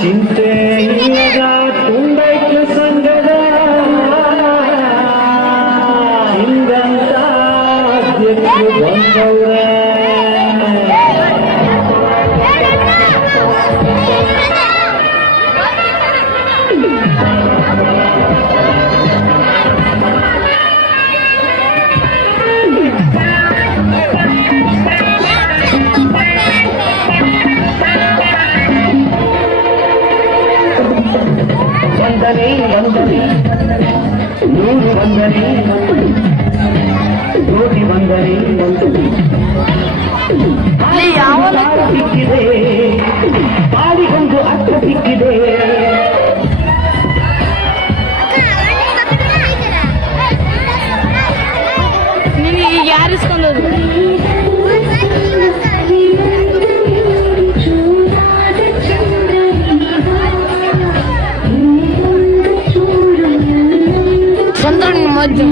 ಚಿಂತೆ ತುಂಡೈಕ್ಲು ಸಂಗದ ಹಿಂಗಂತ ಬಂದವ್ರ ವಂದನೆ ವಂದನೆ ನೂರು ವಂದನೆ ಕೋಟಿ ವಂದನೆ ಯಾವ ಸಿಕ್ಕಿದೆ ಬಾಳಿಗೊಂದು ಅರ್ಥ ಸಿಕ್ಕಿದೆ. ನಿನಗೆ ಈಗ ಯಾರಿಸ್ಕೊಂಡೋದು ಚಂದ್ರನ ಮಧ್ಯ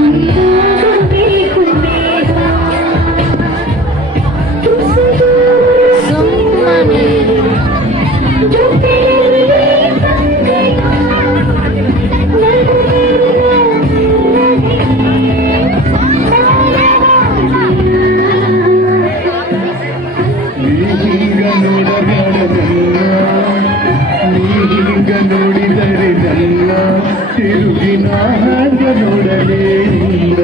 ನೋಡಿದರೆ ನನ್ನ ತಿರುಗಿನ ಹಾಗೆ ನೋಡಲೇನಿಲ್ಲ,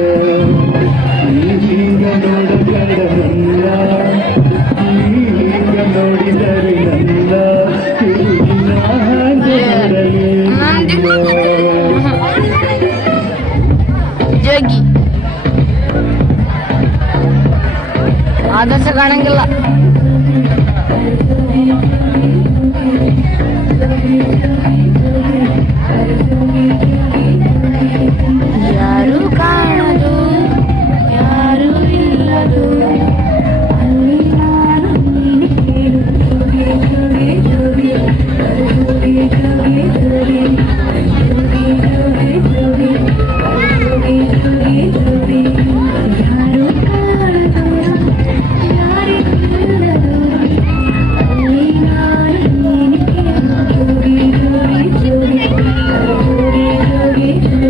ನೀಗ ನೋಡಬೇಡ ನನ್ನ, ನೀಗ ನೋಡಿದರೆ ನನ್ನ ತಿರುಗಿನ ಹಾಗೆ ನೋಡಲೇನಿಲ್ಲ. ಜೋಗಿ ಆದರ್ಶ ಕಾಣಂಗಿಲ್ಲ. ಯಾರು ಕಾಣದು ಯಾರು ಇಲ್ಲದು ಅಲ್ಲಿ ನಾನು ನೀನು ಕೇಳು ಜೋಗಿ ಜೋಗಿ ಜೋಗಿ ಜೋಗಿ ಜೋಗಿ ಜೋಗಿ ಜೋಗಿ ಜೋಗಿ ಜೋಗಿ ಜೋಗಿ ಜೋಗಿ ಯಾರು ಕಾಣದು ಯಾರಿಲ್ಲದು ಅಲ್ಲಿ ನಾನು ನೀನು ಕೇಳು ಜೋಗಿ ಜೋಗಿ ಜೋಗಿ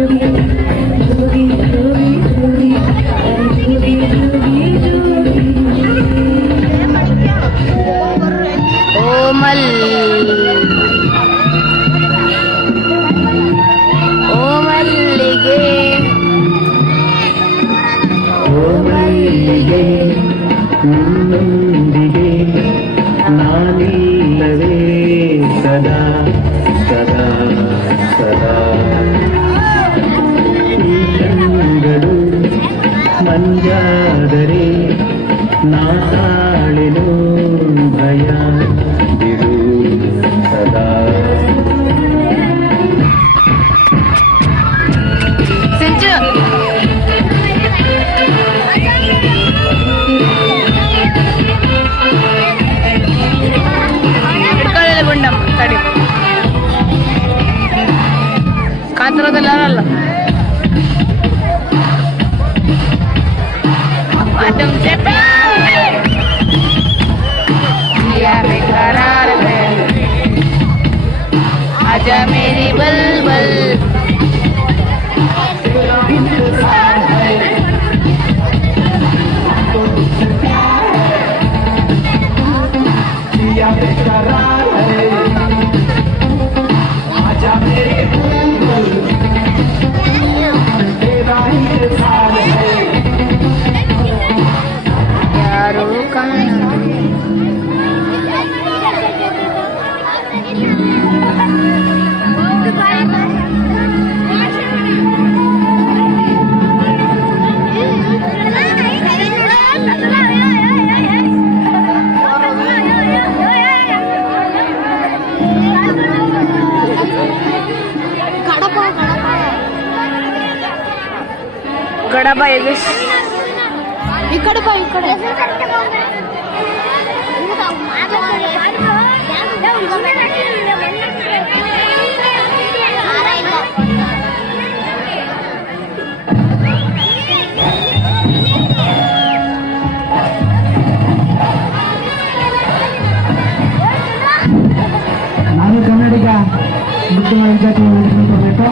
ನಿನ್ನೊಂದಿಗೆ ನಾನಿಲ್ಲವೇ ಸದಾ ಸದಾ ಸದಾ. ಈ ಕಣ್ಣುಗಳು ಮಂಜಾದರೆ ನಾ ತಾಳೆನು ಭಯ ಬಿಡು ಸದಾ. ಕಾತರದಲ್ಲ आजा मेरी बलबल कड़प इकड़ ಐದು ಜಾತಿ ಟೊಮೆಟೊ